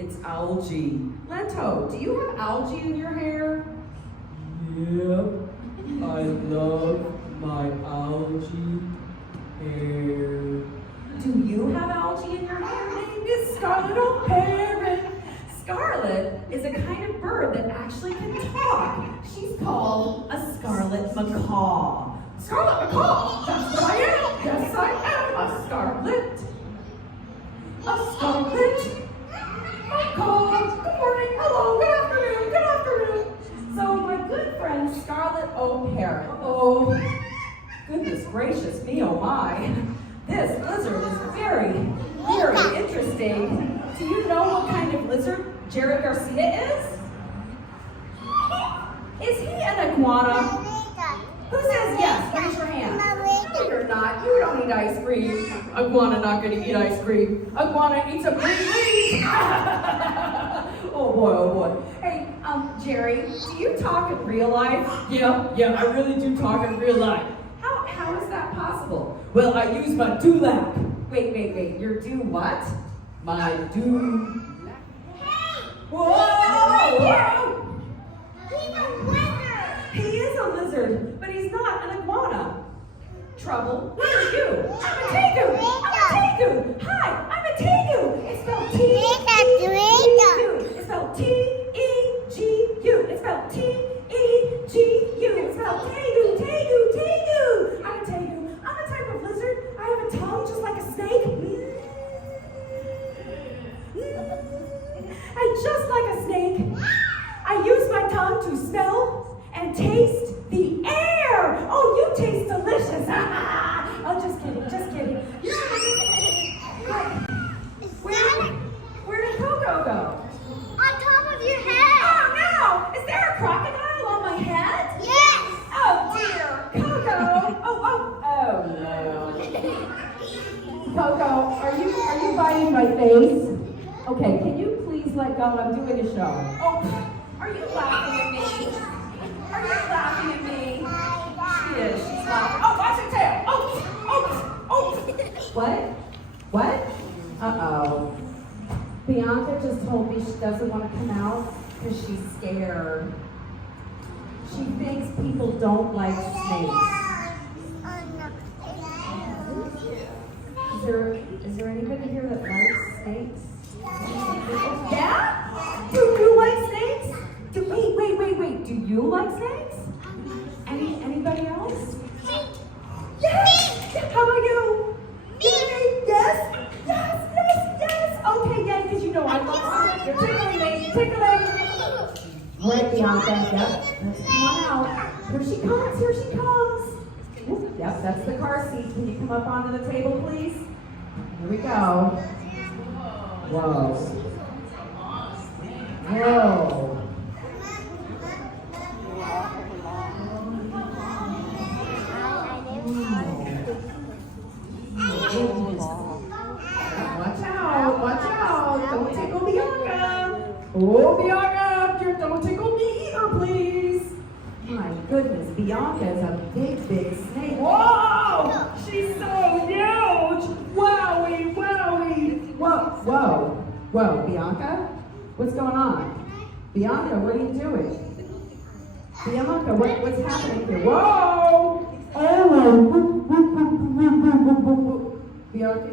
It's algae. Lento, do you have algae in your hair? Yep, I love my algae hair. Do you have algae in your hair? Her name is Scarlet O'Parrot. Scarlet is a kind of bird that actually can talk. She's called a scarlet macaw. Scarlet macaw, that's what I am. Yes, I am a scarlet. A scarlet macaw. Good morning, hello, good afternoon, good afternoon. So my good friend Scarlet O'Parrot. Oh, goodness gracious me, oh my. This lizard is very, very interesting. Do you know what kind of lizard Jerry Garcia is? Is he an iguana? Who says yes? Raise your hand. No, you're not. You don't eat ice cream. Iguana not going to eat ice cream. Iguana eats a green leaf. Oh boy, oh boy. Hey, Jerry, do you talk in real life? Yeah, I really do talk in real life. How is that possible? Well, I use my dewlap. Wait. Your do what? My dew. Whoa! He is a lizard, but he's not an iguana. Trouble. What are you? I'm a tegu. Hi, I'm a tegu. It's spelled T-E-G-U. It's spelled T-E-G-U. It's spelled T-E-G-U. It's spelled tegu. I'm a tegu. I'm a type of lizard. I have a tongue just like a snake. And just like a snake, I use my tongue to smell and taste the air. Oh, you taste delicious. Oh, just kidding. Where did Coco go? On top of your head. Oh, no. Is there a crocodile on my head? Yes. Oh, dear. Coco. Oh, no. Coco, are you biting my face? Okay, can you please let go? I'm doing a show. Oh, are you laughing at me? Are you laughing at me? She is. She's laughing. Oh, watch your tail. Oh. What? Uh-oh. Bianca just told me she doesn't want to come out because she's scared. She thinks people don't like snakes. Is there anybody here that likes snakes? Yeah? Do you like snakes? Wait. Do you like snakes? Anybody else? Yes! How about you? Yes! Okay, yeah, because you know I love snakes. You're tickling. Right, Bianca. Yep. Let's come on out. Here she comes. Ooh, yep, that's the car seat. Can you come up onto the table, please? Here we go. Whoa. Watch out. Don't tickle Bianca. Oh, Bianca, don't tickle me either, please. My goodness, Bianca is a big snake. Whoa! She's so huge! Wowie! Whoa, Bianca? What's going on? Bianca, what are you doing? Bianca, what's happening here? Whoa! Bianca,